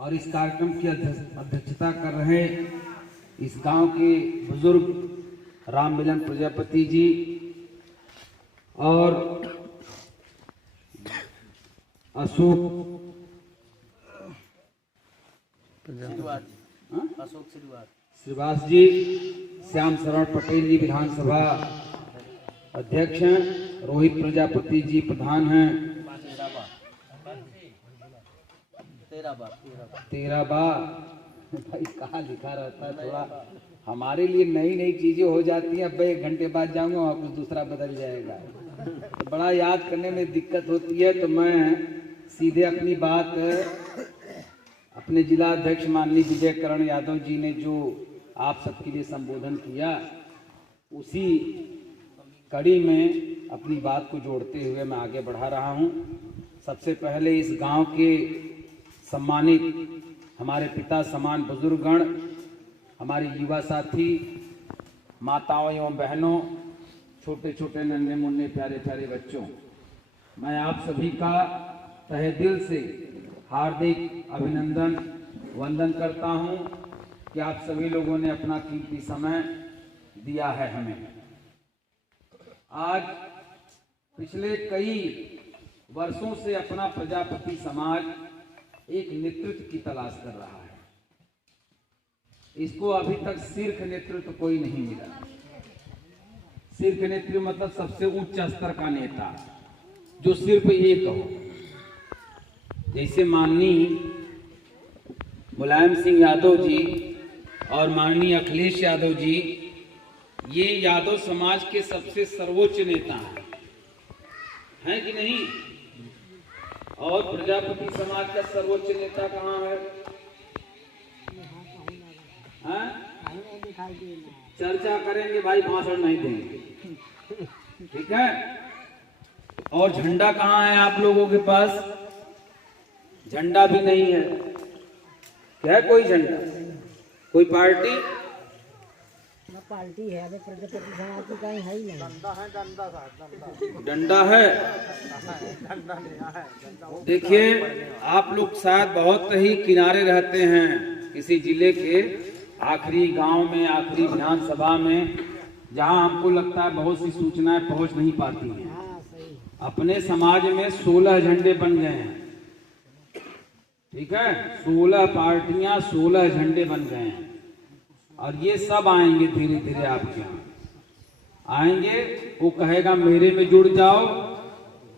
और इस कार्यक्रम की अध्यक्षता कर रहे इस गांव के बुजुर्ग राम मिलन प्रजापति जी और अशोक श्रीवास जी, श्याम शरण पटेल जी विधानसभा अध्यक्ष हैं, रोहित प्रजापति जी प्रधान हैं, 13 बार भाई कहाँ लिखा रहता है, थोड़ा हमारे लिए नई नई चीजें हो जाती हैं। अब 1 घंटे बाद जाऊंगा वहाँ कुछ दूसरा बदल जाएगा, तो बड़ा याद करने में दिक्कत होती है। तो मैं सीधे अपनी बात अपने जिला अध्यक्ष माननीय विजय करण यादव जी ने जो आप सबके लिए संबोधन किया, उसी कड़ी में अपनी बात को जोड़ते हुए मैं आगे बढ़ा रहा हूं। सबसे पहले इस गांव के सम्मानित हमारे पिता समान बुजुर्गगण, हमारे युवा साथी, माताओं एवं बहनों, छोटे छोटे नन्हे मुन्ने प्यारे प्यारे बच्चों, मैं आप सभी का तहे दिल से हार्दिक अभिनंदन वंदन करता हूं कि आप सभी लोगों ने अपना कीमती समय दिया है हमें। आज पिछले कई वर्षों से अपना प्रजापति समाज एक नेतृत्व की तलाश कर रहा है। इसको अभी तक शीर्ष नेतृत्व कोई नहीं मिला। शीर्ष नेतृत्व मतलब सबसे उच्च स्तर का नेता जो सिर्फ एक हो। जैसे माननीय मुलायम सिंह यादव जी और माननीय अखिलेश यादव जी, ये यादव समाज के सबसे सर्वोच्च नेता हैं कि नहीं? और प्रजापति समाज का सर्वोच्च नेता कहाँ है? चर्चा करेंगे भाई, भाषण नहीं देंगे, ठीक है? और झंडा कहाँ है आप लोगों के पास? झंडा भी नहीं है। क्या है कोई झंडा? कोई पार्टी? पार्टी है, प्रजापति समाज की कहीं है ही नहीं। डंडा है। देखिए, आप लोग शायद बहुत ही किनारे रहते हैं किसी जिले के आखिरी गांव में, आखिरी विधानसभा में, जहां हमको लगता है बहुत सी सूचनाएं पहुंच नहीं पाती हैं। अपने समाज में 16 झंडे बन गए हैं, ठीक है? 16 पार्टियां, 16 झंडे बन गए हैं, और ये सब आएंगे धीरे धीरे आपके यहाँ आएंगे। वो कहेगा मेरे में जुड़ जाओ,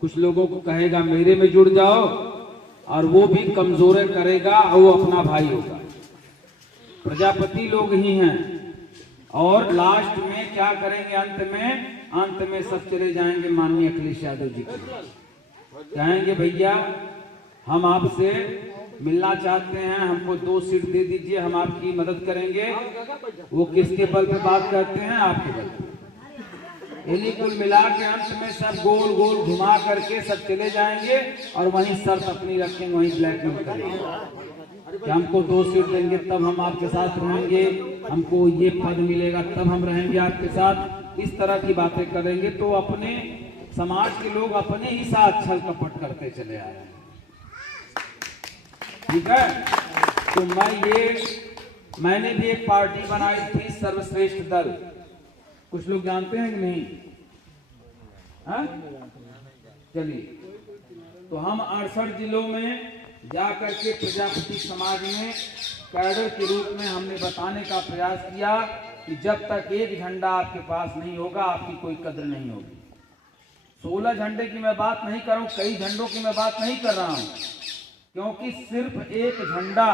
कुछ लोगों को कहेगा मेरे में जुड़ जाओ, और वो भी कमजोर करेगा और वो अपना भाई होगा। प्रजापति लोग ही हैं। और लास्ट में क्या करेंगे? अंत में सब चले जाएंगे माननीय अखिलेश यादव जी को, कहेंगे भैया हम आपसे मिलना चाहते हैं, हमको 2 सीट दे दीजिए, हम आपकी मदद करेंगे। वो किसके बल पे बात करते हैं? आपके बल पे। इन्हीं कुल मिला के अंत में सब गोल गोल घुमा करके सब चले जाएंगे और वहीं शर्त अपनी रखेंगे, वहीं ब्लैकमेल करेंगे कि हमको 2 सीट देंगे तब हम आपके साथ रहेंगे, हमको ये पद मिलेगा तब हम रहेंगे आपके साथ। इस तरह की बातें करेंगे। तो अपने समाज के लोग अपने ही साथ छल कपट करते चले आ रहे हैं, ठीक है? तो मैंने भी एक पार्टी बनाई थी, सर्वश्रेष्ठ दल। कुछ लोग जानते हैं कि नहीं? चलिए, तो हम 68 जिलों में जाकर के प्रजापति समाज में कैडर के रूप में हमने बताने का प्रयास किया कि जब तक एक झंडा आपके पास नहीं होगा आपकी कोई कदर नहीं होगी। 16 झंडे की मैं बात नहीं कर रहा हूँ, कई झंडों की मैं बात नहीं कर रहा हूँ, क्योंकि सिर्फ एक झंडा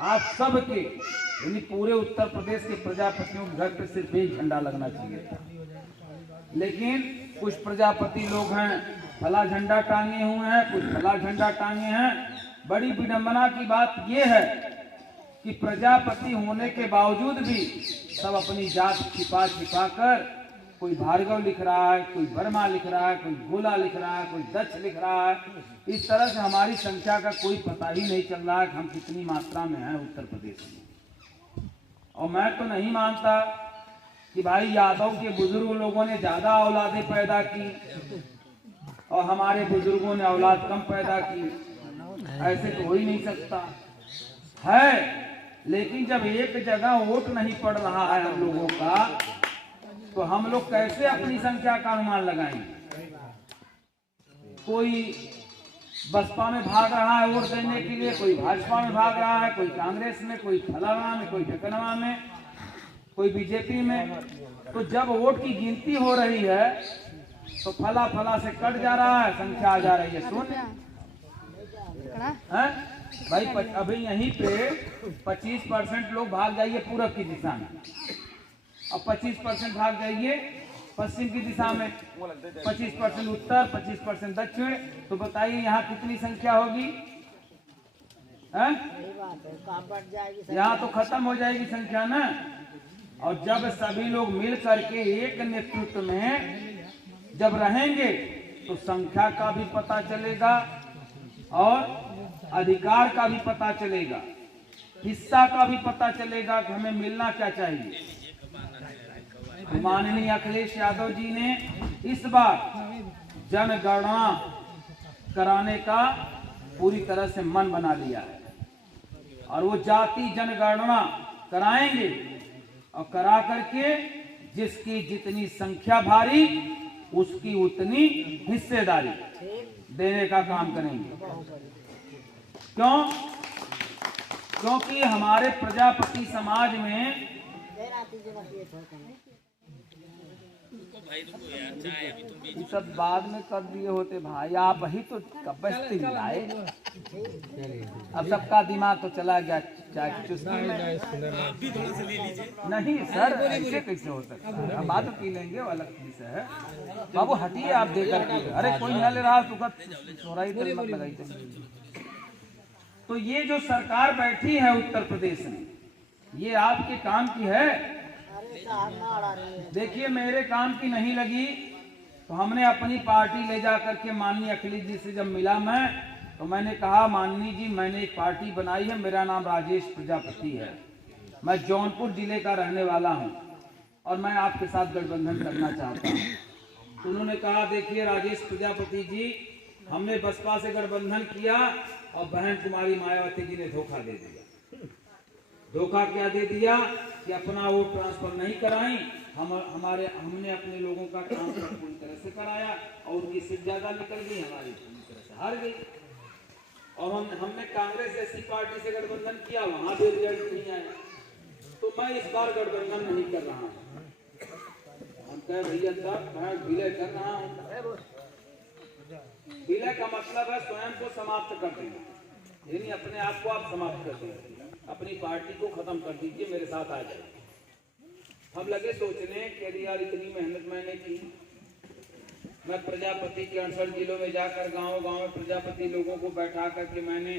आप सबके यानी पूरे उत्तर प्रदेश के प्रजापतियों के घर पे सिर्फ एक झंडा लगना चाहिए था। लेकिन कुछ प्रजापति लोग हैं फला झंडा टांगे हुए हैं, कुछ फला झंडा टांगे हैं। बड़ी विडंबना की बात यह है कि प्रजापति होने के बावजूद भी सब अपनी जात छिपा छिपा कर, कोई भार्गव लिख रहा है, कोई वर्मा लिख रहा है, कोई गोला लिख रहा है, कोई दक्ष लिख रहा है। इस तरह से हमारी संख्या का कोई पता ही नहीं चल रहा है कि हम कितनी मात्रा में हैं उत्तर प्रदेश में। और मैं तो नहीं मानता कि भाई यादव के बुजुर्ग लोगों ने ज्यादा औलादें पैदा की और हमारे बुजुर्गों ने औलाद कम पैदा की। ऐसे तो हो ही नहीं सकता। है, लेकिन जब एक जगह वोट नहीं पड़ रहा है हम लोगों का, तो हम लोग कैसे अपनी संख्या का अनुमान लगाएंगे? कोई बसपा में भाग रहा है वोट देने के लिए, कोई भाजपा में भाग रहा है, कोई कांग्रेस में, कोई फलाना में, कोई ठिकाना में, कोई बीजेपी में। तो जब वोट की गिनती हो रही है तो फला फला से कट जा रहा है, संख्या आ जा रही है शून्य। भाई अभी यहीं पे 25% लोग भाग जाइए पूरब की दिशा में, और 25% भाग जाइए पश्चिम की दिशा में, 25% उत्तर, 25% दक्षिण। तो बताइए यहाँ कितनी संख्या होगी? यहाँ तो खत्म हो जाएगी संख्या ना। और जब सभी लोग मिल करके एक नेतृत्व में जब रहेंगे तो संख्या का भी पता चलेगा और अधिकार का भी पता चलेगा, हिस्सा का भी पता चलेगा कि हमें मिलना क्या चाहिए। माननीय अखिलेश यादव जी ने इस बार जनगणना कराने का पूरी तरह से मन बना लिया है, और वो जाति जनगणना कराएंगे, और करा करके जिसकी जितनी संख्या भारी उसकी उतनी हिस्सेदारी देने का काम करेंगे। क्यों? क्योंकि हमारे प्रजापति समाज में ये सब बाद में कर दिए होते भाई, आप ही तो कब्बस्ती लाए। अब सबका दिमाग तो चला गया चाय की चुस्की में। नहीं सर, ऐसे कैसे हो सकता है? हम बात पी लेंगे, वो अलग चीज है। बाबू हटिए आप दे करके। अरे कोई न ले रहा तो थोड़ा मत लगाई। तो ये जो सरकार बैठी है उत्तर प्रदेश में, ये आपके काम की है? देखिए मेरे काम की नहीं लगी तो हमने अपनी पार्टी ले जा करके माननीय अखिलेश जी से जब मिला मैं, तो मैंने कहा माननीय जी मैंने एक पार्टी बनाई है, मेरा नाम राजेश प्रजापति है, मैं जौनपुर जिले का रहने वाला हूं और मैं आपके साथ गठबंधन करना चाहता हूं। तो उन्होंने कहा देखिए राजेश प्रजापति जी, हमने बसपा से गठबंधन किया और बहन कुमारी मायावती जी ने धोखा दे दिया। धोखा क्या दे दिया कि अपना वोट ट्रांसफर नहीं कराई, हमने अपने लोगों का ट्रांसफर पूरी तरह से कराया और उनकी सीट ज्यादा निकल गई, हमारी पूरी तरह से हार गई। और हमने कांग्रेस जैसी पार्टी से गठबंधन किया, वहां भी रिजल्ट नहीं आया। तो मैं इस बार गठबंधन नहीं कर रहा हूँ। हम कहे भैया साहब मैं विलय कर रहा हूँ। विलय का मतलब है स्वयं को समाप्त कर देना, यानी अपने आप को आप समाप्त कर देंगे, अपनी पार्टी को खत्म कर दीजिए, मेरे साथ आ जाए। हम लगे सोचने कि यार इतनी मेहनत मैंने की, मैं प्रजापति के 68 जिलों में जाकर गांव-गांव में प्रजापति लोगों को बैठा करके मैंने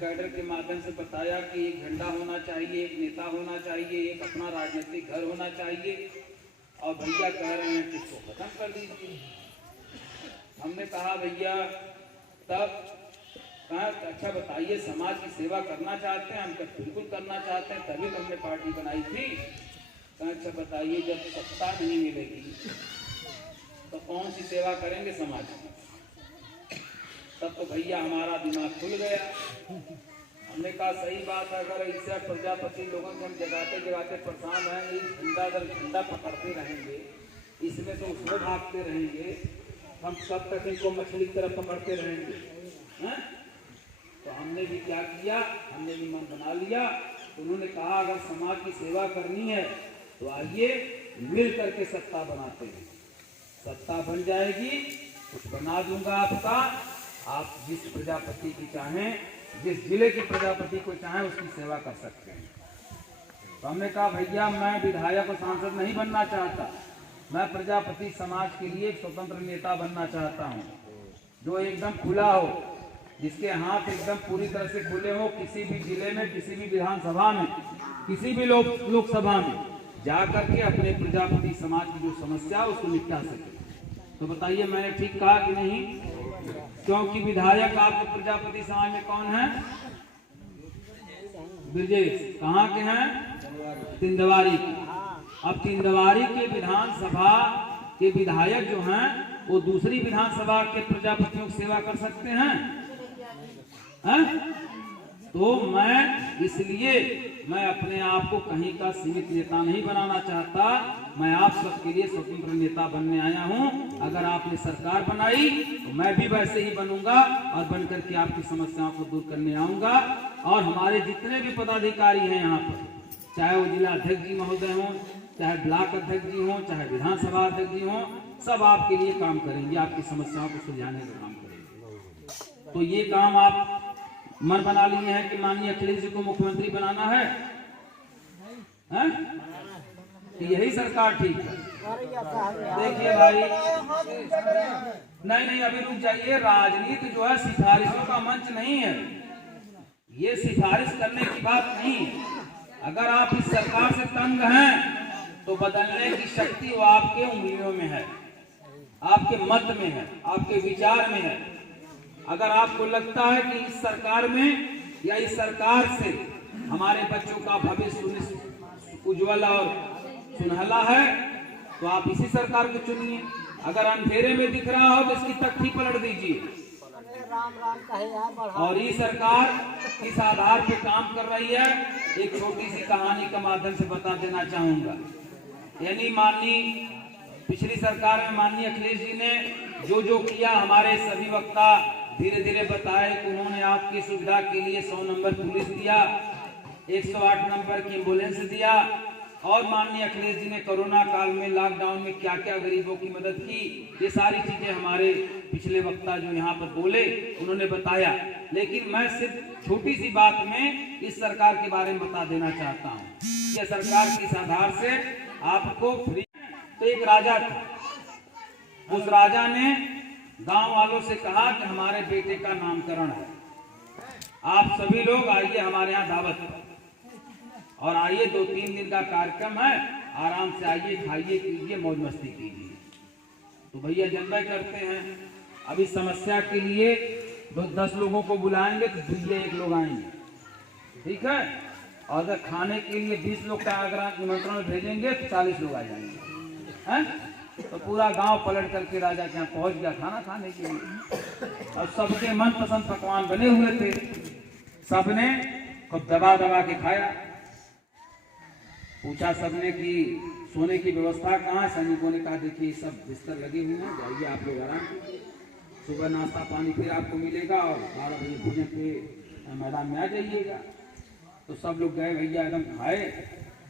कैडर के माध्यम से बताया कि एक झंडा होना चाहिए, एक नेता होना चाहिए, एक अपना राजनीतिक घर होना चाहिए, और भैया कह रहे हैं कि इसको खत्म कर दीजिए। हमने कहा भैया तब कहा अच्छा बताइए समाज की सेवा करना चाहते हैं? हम तो बिल्कुल करना चाहते हैं, तभी तो हमने पार्टी बनाई थी। कहा अच्छा बताइए जब सत्ता नहीं मिलेगी तो कौन सी सेवा करेंगे समाज में? तब तो भैया हमारा दिमाग खुल गया। हमने कहा सही बात है, अगर इससे प्रजापति लोगों को हम जगाते जगाते परेशान रहेंगे, झंडा अगर झंडा पकड़ते रहेंगे, इसमें से उसमें भागते रहेंगे, हम सब तक इनको मछली की तरफ पकड़ते रहेंगे। तो हमने भी क्या किया, हमने भी मन बना लिया। तो उन्होंने कहा अगर समाज की सेवा करनी है तो आइए मिल करके सत्ता बनाते हैं। सत्ता बन जाएगी, कुछ बना दूंगा आपका, आप जिस प्रजापति की चाहें, जिस जिले की प्रजापति को चाहें उसकी सेवा कर सकते हैं। तो हमने कहा भैया मैं विधायक और सांसद नहीं बनना चाहता, मैं प्रजापति समाज के लिए एक स्वतंत्र नेता बनना चाहता हूँ, जो एकदम खुला हो, जिसके हाथ एकदम पूरी तरह से खुले हो, किसी भी जिले में, किसी भी विधानसभा में, किसी भी लोकसभा में जाकर के अपने प्रजापति समाज की जो समस्या है उसको निपटा सके। तो बताइए मैंने ठीक कहा कि नहीं? क्योंकि विधायक आपके प्रजापति समाज में कौन है? ब्रजेश। कहाँ के हैं? तिंदवारी। अब तिंदवारी के विधानसभा के विधायक जो हैं वो दूसरी विधानसभा के प्रजापतियों की सेवा कर सकते हैं? तो मैं अपने आप को कहीं का सीमित नेता नहीं बनाना चाहता। मैं आप सबके लिए स्वतंत्र नेता बनने आया हूं। अगर आपने सरकार बनाई तो मैं भी वैसे ही बनूंगा और बनकर के आपकी समस्याओं को दूर करने आऊंगा। और हमारे जितने भी पदाधिकारी हैं यहाँ पर, चाहे वो जिला अध्यक्ष जी महोदय हों, चाहे ब्लॉक अध्यक्ष जी हों, चाहे विधानसभा अध्यक्ष जी हों, सब आपके लिए काम करेंगे, आपकी समस्याओं को सुलझाने का काम करेंगे। तो ये काम आप मन बना लिए हैं कि माननीय अखिलेश जी को मुख्यमंत्री बनाना है? तो यही सरकार ठीक है? देखिए भाई, नहीं अभी रुक जाइए। राजनीति जो है सिफारिशों का मंच नहीं है, ये सिफारिश करने की बात नहीं है। अगर आप इस सरकार से तंग हैं तो बदलने की शक्ति वो आपके उंगलियों में है, आपके मत में है, आपके विचार में है। अगर आपको लगता है कि इस सरकार में या इस सरकार से हमारे बच्चों का भविष्य उज्ज्वल और सुनहला है तो आप इसी सरकार को चुनिए। अगर अंधेरे में दिख रहा हो तो इसकी तख्ती पलट दीजिए। और ये सरकार किस आधार पे काम कर रही है, एक छोटी सी कहानी के माध्यम से बता देना चाहूंगा। यानी माननीय पिछली सरकार में माननीय अखिलेश जी ने जो किया, हमारे सभी वक्ता धीरे धीरे बताए कि उन्होंने आपकी सुविधा के लिए 100 नंबर पुलिस दिया, 108 नंबर की एम्बुलेंस दिया। और माननीय अखिलेश जी ने कोरोना काल में लॉकडाउन में क्या क्या गरीबों की मदद की, ये सारी चीजें हमारे पिछले वक्ता जो यहाँ पर बोले उन्होंने बताया। लेकिन मैं सिर्फ छोटी सी बात में इस सरकार के बारे में बता देना चाहता हूँ। ये सरकार किस आधार से आपको फ्री। तो एक राजा था, उस राजा ने गांव वालों से कहा कि हमारे बेटे का नामकरण है, आप सभी लोग आइए हमारे यहाँ दावत पर, और आइए 2-3 दिन का कार्यक्रम है, आराम से आइए, खाइए पीजिए, मौज मस्ती कीजिए। तो भैया जनता करते हैं। अभी समस्या के लिए 10 लोगों को बुलाएंगे तो 2-1 लोग आएंगे, ठीक है। और अगर खाने के लिए 20 लोग का अगर निमंत्रण भेजेंगे तो 40 लोग आ जाएंगे, हैं? तो पूरा गांव पलट करके राजा के यहाँ पहुंच गया खाना खाने के लिए। और सबके मनपसंद पकवान बने हुए थे, सबने खूब दबा के खाया। पूछा सबने कि सोने की व्यवस्था कहाँ? सैनिकों ने कहा देखिए सब बिस्तर लगे हुए हैं, जाइए आप लोग आराम कीजिए, सुबह नाश्ता पानी फिर आपको मिलेगा और 12 बजे भोजन के मैदान में आ जाइएगा। तो सब लोग गए भैया, एकदम खाए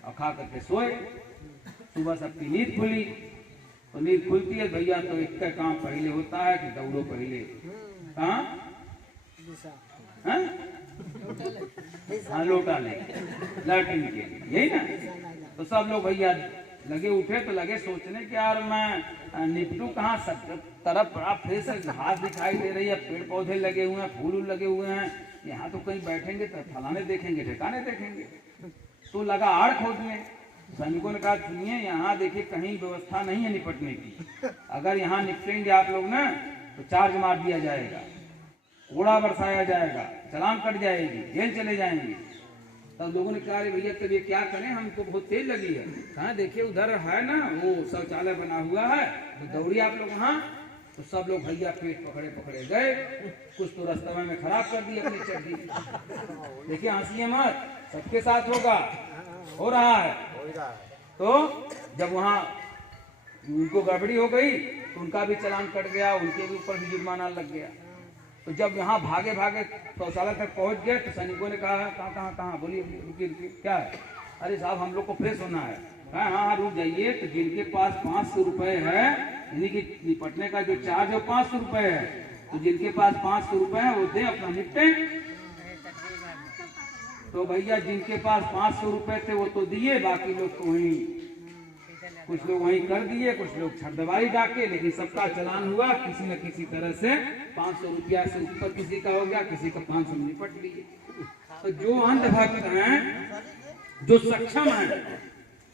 और खा करके सोए। सुबह सबकी नींद खुली। तो नींद खुलती है भैया तो एक का काम पहले होता है कि दौड़ो पहले कहाँ? हाँ, लोटा ले लैट्रिन के लिए, यही ना। तो सब लोग भैया लगे उठे तो लगे सोचने कि यार मैं निपटू कहाँ? सब तरफ बड़ा फ्रेश है, घास दिखाई दे रही है, पेड़ पौधे लगे हुए हैं, फूल लगे हुए हैं, यहाँ तो कहीं बैठेंगे तो फलाने देखेंगे, ठिकाने देखेंगे। तो लगा आड़ खोजने। सैनिकों ने कहा सुनिए, यहाँ देखिए कहीं व्यवस्था नहीं है निपटने की, अगर यहाँ निपटेंगे आप लोग ना तो चार्ज मार दिया जाएगा, कोड़ा बरसाया जाएगा, चालान कट जाएगी, जेल चले जाएंगे। तब लोगों ने कहा भैया तब ये क्या करें, हमको बहुत तेज लगी है। कहा देखिए उधर है ना वो शौचालय बना हुआ है, तो दौड़िए आप लोग वहाँ। तो सब लोग भैया पेट पकड़े गए। कुछ तो रास्ते में खराब कर दी अपनी चड्डी। देखिए हंसिए मत, सबके साथ होगा, हो रहा है। तो जब वहाँ उनको गड़बड़ी हो गई तो उनका भी चालान कट गया, उनके भी ऊपर भी जुर्माना लग गया। तो जब यहाँ भागे शौचालय तक पहुँच गए तो सैनिकों ने कहा कहाँ बोलिए, रुकिए क्या है? अरे साहब हम लोग को फ्रेश होना है। कहा हाँ रुक जाइए। तो जिनके पास 500 रुपए है, यानी कि निपटने का जो चार्ज है 500 रुपए है, तो जिनके पास 500 रुपए है वो दे अपना निपटे। तो भैया जिनके पास 500 रुपए थे वो तो दिए, बाकी लोग तो वहीं कुछ लोग वहीं कर दिए, कुछ लोग छठदवारी डाके, लेकिन सबका चालान हुआ किसी न किसी तरह से। 500 रुपया से ऊपर किसी का हो गया, किसी का 500 निपट लिए। तो जो अंधभक्त हैं, जो सक्षम हैं,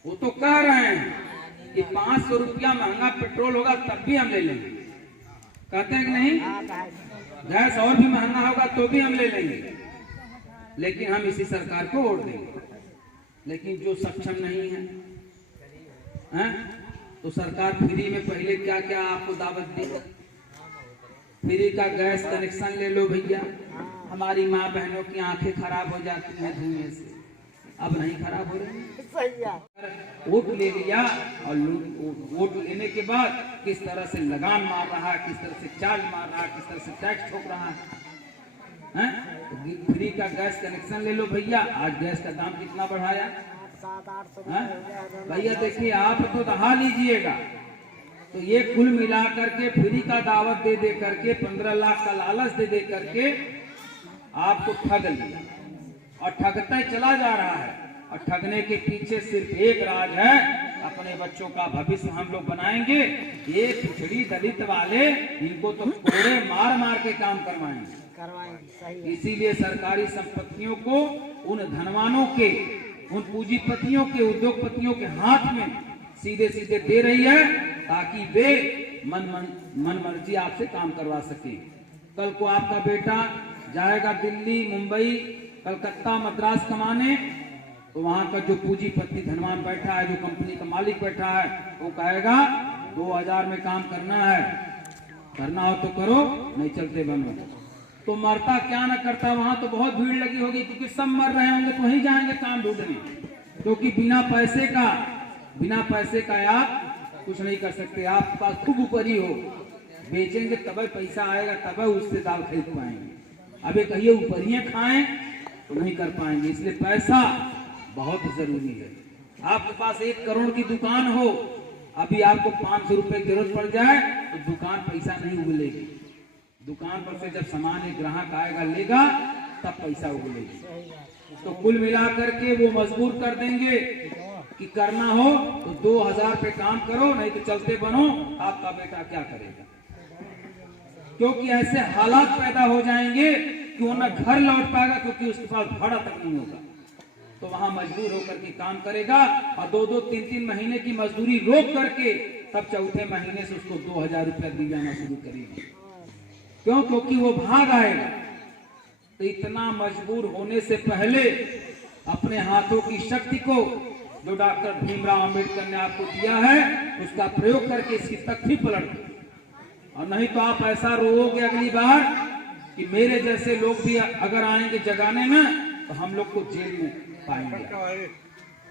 वो तो कह रहे हैं कि 500 रुपया महंगा पेट्रोल होगा तब भी हम ले लेंगे। कहते हैं कि नहीं? गैस और भी महंगा होगा तो भी हम ले लेंगे, लेकिन हम इसी सरकार को वोट देंगे। लेकिन जो सक्षम नहीं है, तो सरकार फ्री में पहले क्या क्या आपको दावत दी? फ्री का गैस कनेक्शन ले लो भैया, हमारी माँ बहनों की आंखें खराब हो जाती हैं धुएं से, अब नहीं खराब हो रही। सही है। वोट ले लिया और वोट लेने के बाद किस तरह से लगान मार रहा है, किस तरह से चार्ज मार रहा है, किस तरह से टैक्स ठोक रहा है। फ्री का गैस कनेक्शन ले लो भैया, आज गैस का दाम कितना बढ़ाया। 700-800 भैया देखिए, आप तो दहा लीजिएगा, तो ये कुल मिला करके फ्री का दावत दे दे करके 15 लाख का लालच दे दे करके आपको ठग लिया और ठगता ही चला जा रहा है। और ठगने के पीछे सिर्फ एक राज है, अपने बच्चों का भविष्य हम लोग बनाएंगे। ये पिछड़ी दलित वाले इनको तो कोड़े मार मार के काम करवाएंगे। सही है। इसीलिए सरकारी संपत्तियों को उन धनवानों के, उन पूंजीपतियों के, उद्योगपतियों के हाथ में सीधे सीधे दे रही है, ताकि वे मन मर्जी आपसे काम करवा सके। कल को आपका बेटा जाएगा दिल्ली, मुंबई, कलकत्ता, मद्रास कमाने, तो वहां का जो पूंजीपति धनवान बैठा है, जो कंपनी का मालिक बैठा है, वो कहेगा 2000 में काम करना है, करना हो तो करो, नहीं चलते बनो। तो मरता क्या न करता, वहां तो बहुत भीड़ लगी होगी, क्योंकि सब मर रहे होंगे तो वहीं जाएंगे काम ढूंढने, क्योंकि बिना पैसे का आप कुछ नहीं कर सकते। आपके पास खूब ऊपरी हो, बेचेंगे तब पैसा आएगा, तब उससे दाल खरीद पाएंगे। अबे कहिए ऊपरियां खाएं तो नहीं कर पाएंगे। इसलिए पैसा बहुत जरूरी है। आपके पास 1 करोड़ की दुकान हो, अभी आपको 500 रुपए की जरूरत पड़ जाए तो दुकान पैसा नहीं उगलेगी। दुकान पर से जब सामान एक ग्राहक आएगा लेगा, तब पैसा उगलेगी। तो कुल मिलाकर के वो मजबूर कर देंगे कि करना हो तो 2000 पे काम करो, नहीं तो चलते बनो। आपका बेटा क्या करेगा, क्योंकि ऐसे हालात पैदा हो जाएंगे कि वो न घर लौट पाएगा, क्योंकि उसके पास भाड़ा तक नहीं होगा। तो वहां मजबूर होकर के काम करेगा और 2-2, 3-3 महीने की मजदूरी रोक करके तब चौथे महीने से उसको 2000 रुपया दी जाना शुरू करेगी। क्यों? क्योंकि वो भाग आएगा। तो इतना मजबूर होने से पहले अपने हाथों की शक्ति को, जो डॉक्टर भीमराव अंबेडकर ने आपको दिया है, उसका प्रयोग करके इसकी तख्ती पलट दो। और नहीं तो आप ऐसा रोओगे अगली बार कि मेरे जैसे लोग भी अगर आएंगे जगाने में तो हम लोग को जेल में पाएंगे।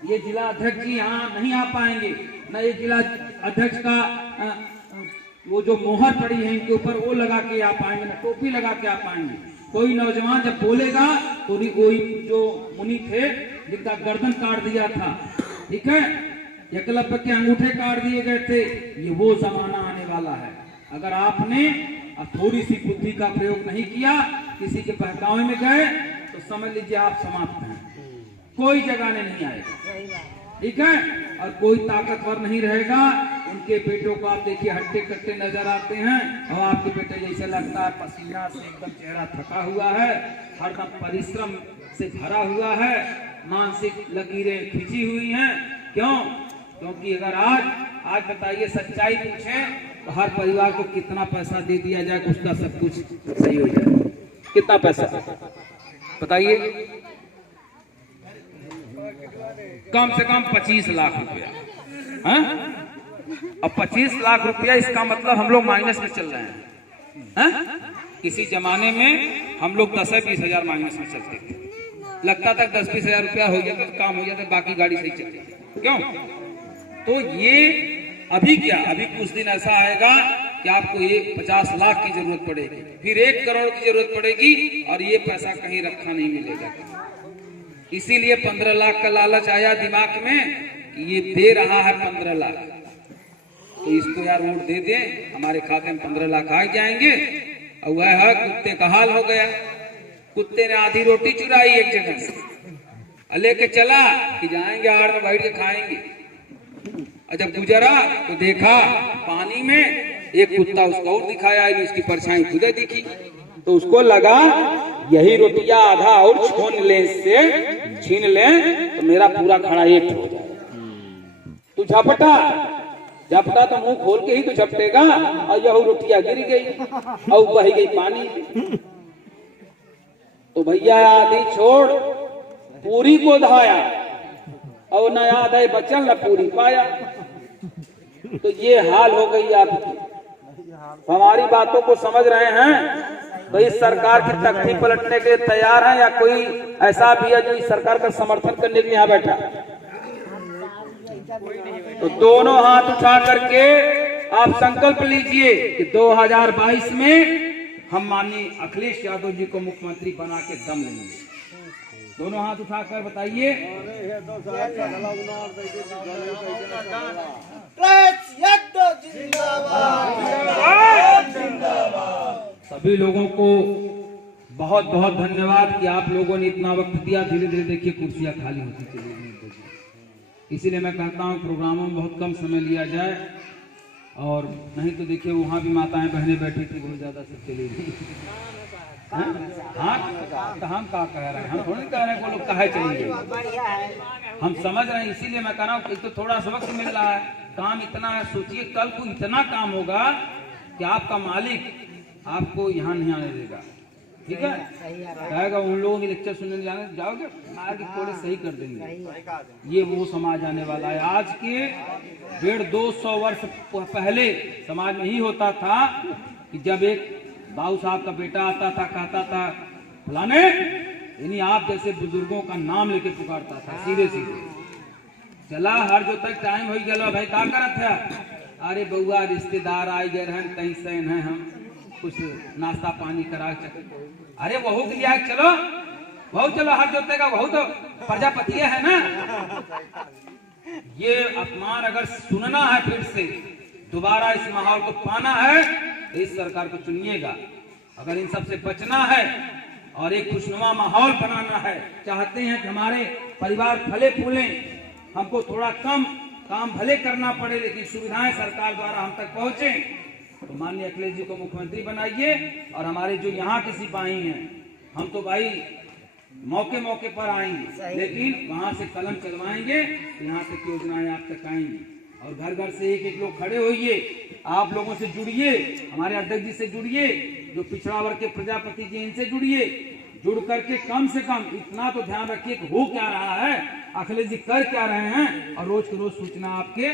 ये जिला अध्यक्ष जी यहाँ नहीं आ पाएंगे, न ये जिला अध्यक्ष का वो जो मोहर पड़ी है इनके ऊपर वो लगा के आ पाएंगे, न टोपी लगा के आ पाएंगे। कोई नौजवान जब बोलेगा तो कोई जो मुनि थे जिनका गर्दन काट दिया था, ठीक है, एकलव्य के अंगूठे काट दिए गए थे, ये वो जमाना आने वाला है। अगर आपने थोड़ी सी बुद्धि का प्रयोग नहीं किया, किसी के बहकावे में गए, तो समझ लीजिए आप समाप्त हैं, कोई जगाने नहीं आएगा, ठीक है। और कोई ताकतवर नहीं रहेगा। उनके बेटों को आप देखिए हट्टे कट्टे नजर आते हैं, और आपके बेटे जैसे लगता है पसीना से एकदम चेहरा थका हुआ है, हरदम परिश्रम से भरा हुआ है, मानसिक लकीरें खिंची हुई हैं। क्यों? क्योंकि अगर आज बताइए, सच्चाई पूछें तो हर परिवार को कितना पैसा दे दिया जाए कि उसका सब कुछ सही हो जाए। कितना पैसा बताइए? कम से कम 25 लाख रुपया। अब 25 लाख रुपया, इसका मतलब हम लोग माइनस में चल रहे हैं। किसी जमाने में हम लोग 10-20 हजार माइनस में चलते थे, लगता था 10-20 हजार रुपया हो जाता, काम हो जाता, बाकी गाड़ी सही चलती। क्यों? तो ये अभी क्या, अभी कुछ दिन ऐसा आएगा कि आपको 50 लाख की जरूरत पड़ेगी, फिर 1 करोड़ की जरूरत पड़ेगी, और ये पैसा कहीं रखा नहीं मिलेगा। इसीलिए 15 लाख का लालच आया दिमाग में कि ये दे रहा है 15 लाख, तो इसको यार वोट दे दे, हमारे खाते में 15 लाख आ जाएंगे। और वह है कुत्ते का हाल हो गया। कुत्ते ने आधी रोटी चुराई एक जगह से, लेके चला कि जाएंगे आड़ में बैठ के खाएंगे, और जब गुजरा तो देखा पानी में एक कुत्ता उसको और दिखाया, उसकी परछाई खुदे दिखी, तो उसको लगा यही रोटियां आधा और छीन ले तो मेरा पूरा खड़ा एक हो जाए। तू झपटा तो मुंह खोल के ही तो झपटेगा, और यह रोटियां गिर गई और बह गई पानी में। तो भैया आधी छोड़ पूरी को धाया, और न आधा बचल न पूरी पाया। तो ये हाल हो गई आपकी। हमारी बातों को समझ रहे हैं? तो इस सरकार की तख्ती पलटने के लिए तैयार है, या कोई ऐसा भी है जो इस सरकार का समर्थन करने के लिए यहाँ बैठा? तो दोनों हाथ उठा करके आप संकल्प लीजिए कि 2022 में हम माननीय अखिलेश यादव जी को मुख्यमंत्री बना के दम लेंगे। दोनों हाथ उठाकर बताइए। सभी लोगों को बहुत बहुत धन्यवाद कि आप लोगों ने इतना वक्त दिया। धीरे धीरे देखिए कुर्सियां खाली होती चली गई, इसीलिए मैं कहता हूँ प्रोग्रामों में बहुत कम समय लिया जाए, और नहीं तो देखिए वहाँ भी माताएं बहनें बैठी थी, बहुत ज्यादा सब चली गई। हाँ, तो हम क्या कह रहे हैं, हम थोड़ी कह रहे हैं वो लोग कहे चली गई, हम समझ रहे हैं। इसीलिए मैं कह रहा हूँ तो थोड़ा सा वक्त मिल रहा है, काम इतना है, सोचिए कल को इतना काम होगा कि आपका मालिक आपको यहाँ नहीं आने देगा। ठीक है, कहेगा उन लोगों की लेक्चर सुनने जाओगे, मार के थोड़े सही कर देंगे। ये वो समाज आने वाला है। आज के 150-200 वर्ष पहले समाज में ही होता था कि जब एक बाबू साहब का बेटा आता था, कहता था फलाने, यानी आप जैसे बुजुर्गों का नाम लेके पुकारता था सीधे सीधे। चला हर जो तक टाइम हो गया, भाई क्या करत है? अरे बउआ रिश्तेदार आए गए रहन, कहीं सहन है, हम कुछ नाश्ता पानी करा चके। अरे वहू के लिए चलो, वहू चलो, हर जोतेगा वहू तो प्रजापति है ना। ये अपमान अगर सुनना है, फिर से दोबारा इस माहौल को पाना है, तो इस सरकार को चुनिएगा। अगर इन सब से बचना है और एक खुशनुमा माहौल बनाना है, चाहते हैं कि हमारे परिवार फले फूले, हमको थोड़ा कम काम भले करना पड़े लेकिन सुविधाएं सरकार द्वारा हम तक पहुंचे, तो माननीय अखिलेश जी को मुख्यमंत्री बनाइए। और हमारे जो यहाँ के सिपाही हैं, हम तो भाई मौके मौके पर आएंगे, लेकिन वहां से कलम चलवाएंगे, यहाँ तक योजनाएं आप तक आएंगी। और घर घर से एक एक लोग खड़े होइए, आप लोगों से जुड़िए, हमारे अध्यक्ष जी से जुड़िए, जो पिछड़ा वर्ग के प्रजापति जी इनसे जुड़िए, जुड़ करके कम से कम इतना तो ध्यान रखिए कि हो क्या रहा है, अखिलेश जी कर क्या रहे हैं, और रोज की रोज सूचना आपके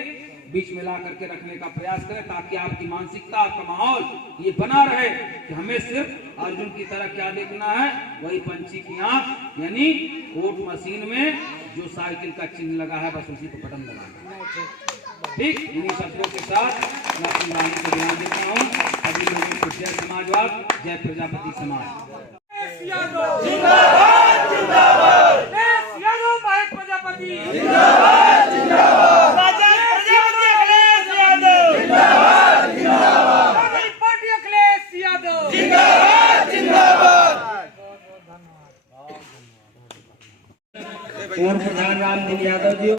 बीच में ला करके रखने का प्रयास करें, ताकि आपकी मानसिकता, आपका माहौल ये बना रहे कि हमें सिर्फ अर्जुन की तरह क्या देखना है, वही पंछी की आंख, यानी वोट मशीन में जो साइकिल का चिन्ह लगा है बस उसी को बटन दबाना। ठीक, इन्हीं शब्दों के साथ मैं अपनी वाणी को ध्यान देता हूँ। सभी लोगों को जय समाजवाद, जय प्रजापति समाज। पूर्व प्रधान रामदीन यादव जी।